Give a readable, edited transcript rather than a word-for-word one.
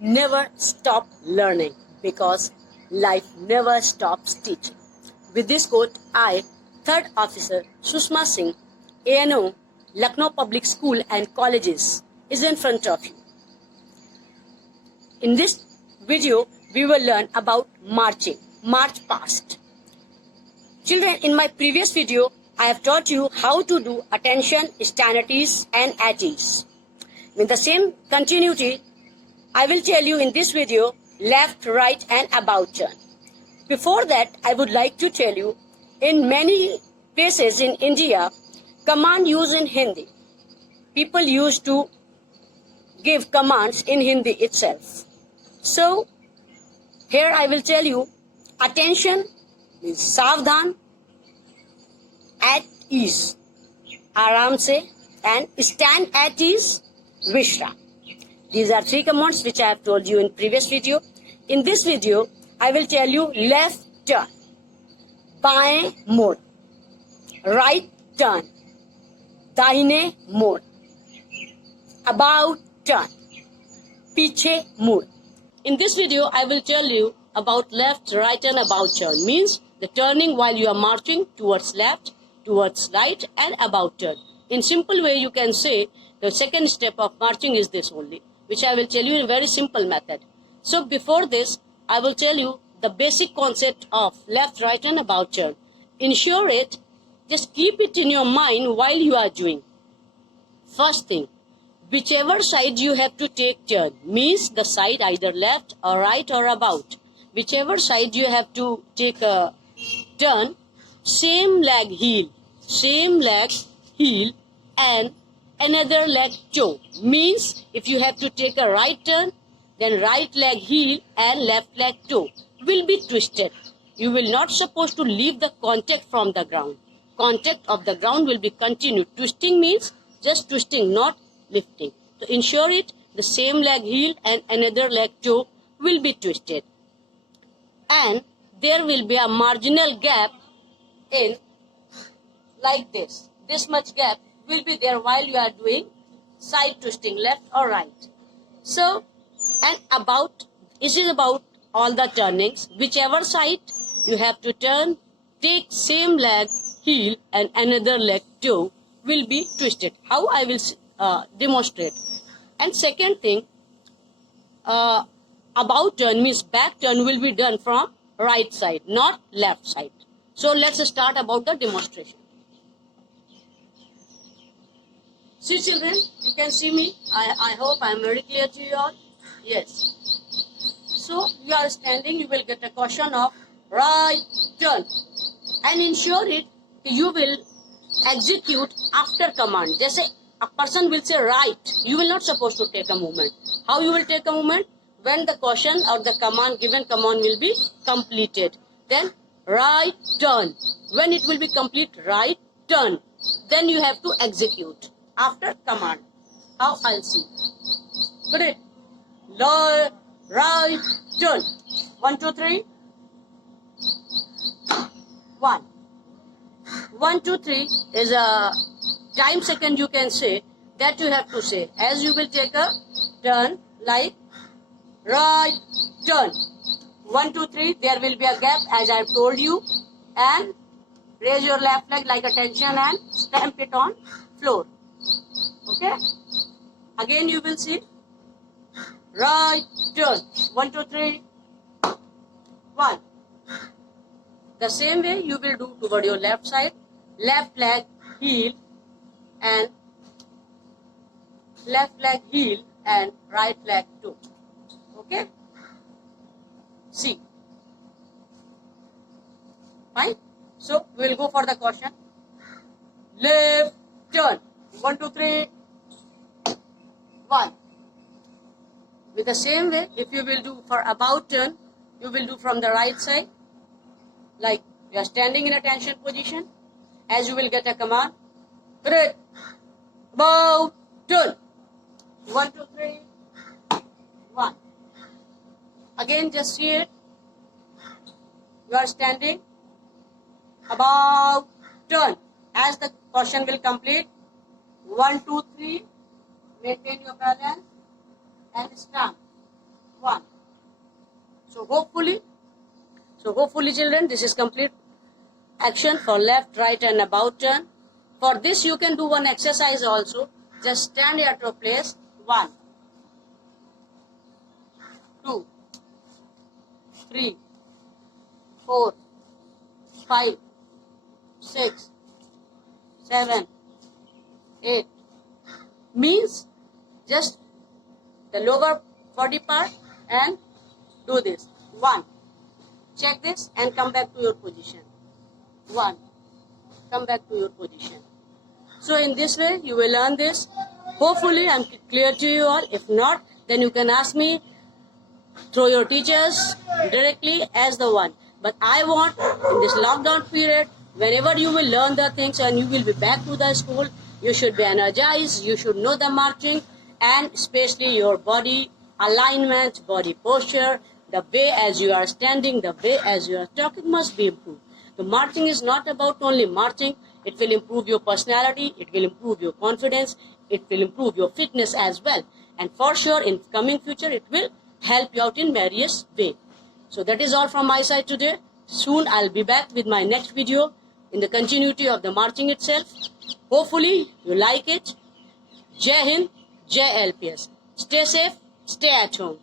Never stop learning because life never stops teaching. With this quote, I, Third Officer Sushma Singh, ANO, Lucknow Public School and Colleges, is in front of you. In this video, we will learn about marching, march past. Children, in my previous video, I have taught you how to do attention, stannities and at ease. With the same continuity, I will tell you in this video left, right and about turn. Before that, I would like to tell you, in many places in India, command used in Hindi. People used to give commands in Hindi itself. So, here I will tell you, attention means savdhan, at ease, aram se, and stand at ease, vishram. These are three commands which I have told you in previous video. In this video, I will tell you left turn, बाएं मोड़, right turn, दाहिने मोड़, about turn, पीछे मुड़. In this video, I will tell you about left, right and about turn. Means the turning while you are marching towards left, towards right and about turn. In simple way, you can say the second step of marching is this only, which I will tell you in a very simple method. So before this, I will tell you the basic concept of left, right and about turn. Ensure it, just keep it in your mind while you are doing. First thing, whichever side you have to take turn, means the side either left or right or about. Whichever side you have to take a turn, same leg heel and another leg toe. Means if you have to take a right turn, then right leg heel and left leg toe will be twisted. You will not supposed to leave the contact from the ground. Contact of the ground will be continued. Twisting means just twisting, not lifting. To ensure it, the same leg heel and another leg toe will be twisted. And there will be a marginal gap in like this. This much gap will be there while you are doing side twisting, left or right. So, and about, this is about all the turnings. Whichever side you have to turn, take same leg heel and another leg toe will be twisted. How I will demonstrate. And second thing, about turn means back turn will be done from right side, not left side. So let's start about the demonstration. See children, you can see me. I hope I am very clear to you all. Yes. So you are standing, you will get a caution of right turn. And ensure it, you will execute after command. Just a person will say right, you will not supposed to take a movement. How you will take a movement? When the caution or the command, given command will be completed. Then right turn. When it will be complete, right turn. Then you have to execute after command. How I'll see. Good. Left, right, turn. 1, 2, 3. 1. 1, 2, 3 is a time second you can say that you have to say. As you will take a turn like right turn. 1, 2, 3 there will be a gap as I have told you, and raise your left leg like attention and stamp it on floor. Okay. Again you will see right turn. 1, 2, 3. 1. The same way you will do toward your left side. Left leg heel and right leg toe. Okay. See. Fine. So we will go for the caution. Left turn. 1, 2, 3. 1. With the same way, if you will do for about turn, you will do from the right side. Like you are standing in attention position. As you will get a command. Correct. About turn. 1, 2, 3. 1. Again just see it. You are standing. About turn. As the caution will complete. 1, 2, 3. Maintain your balance and stamp. So hopefully children, this is complete action for left, right and about turn. For this you can do one exercise also. Just stand at your place. 1, 2, 3, 4, 5, 6, 7, 8. Means just the lower body part and do this. 1. Check this and come back to your position. 1. Come back to your position. So in this way you will learn this. Hopefully I am clear to you all. If not, then you can ask me through your teachers directly as the one. But I want in this lockdown period, whenever you will learn the things and you will be back to the school, you should be energized, you should know the marching, and especially your body alignment, body posture, the way as you are standing, the way as you are talking must be improved. The marching is not about only marching. It will improve your personality, it will improve your confidence, it will improve your fitness as well. And for sure in coming future it will help you out in various ways. So that is all from my side today. Soon I'll be back with my next video in the continuity of the marching itself. Hopefully you like it. Jai Hind, Jai LPS. Stay safe, stay at home.